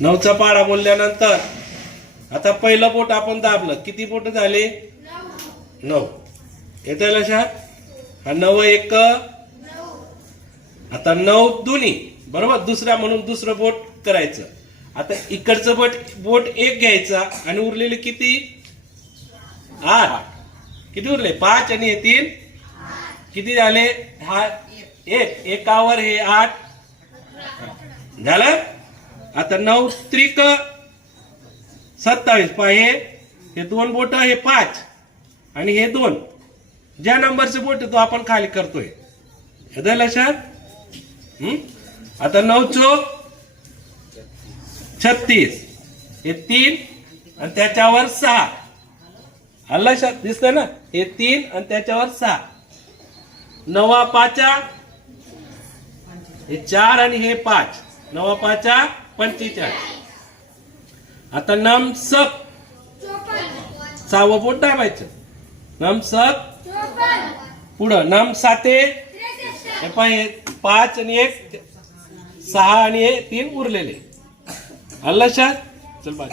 9चा पाढा बोलल्यानंतर आता पहिलं बोट आपण दाबलं, किती बोट झाले? 9. येतं लक्षात? हा 9 1 आता 9 दुनी बरोबर. दुसरा म्हणून दुसरं बोट करायचं. आता इकडचं बोट 1 घ्यायचा आणि उरलेले किती? 8. किती उरले? 5 आणि हे 3 किती झाले? हा 1 एकावर हे 8 झालं. आता 9 त्रिक 27. पाहे हे 2 बोट, हे 5 आणि हे 2. ज्या नंबरचे बोट तो आपण खाली करतोय. येतं लक्षात? आता 9 चोक 36. हे 3 आणि त्याच्यावर 6. आलं लक्षात? दिसतंय ना? हे 3 आणि त्याच्यावर 6. 9 5 हे 4 आणि हे 5. 9 5 45. आता नमसक 6वं बोट दाबायचं. नमसक पुढं नम 7 हे 5 आणि 1 6 आणि हे 3 उरलेले. आलं लक्षात? चल बाय.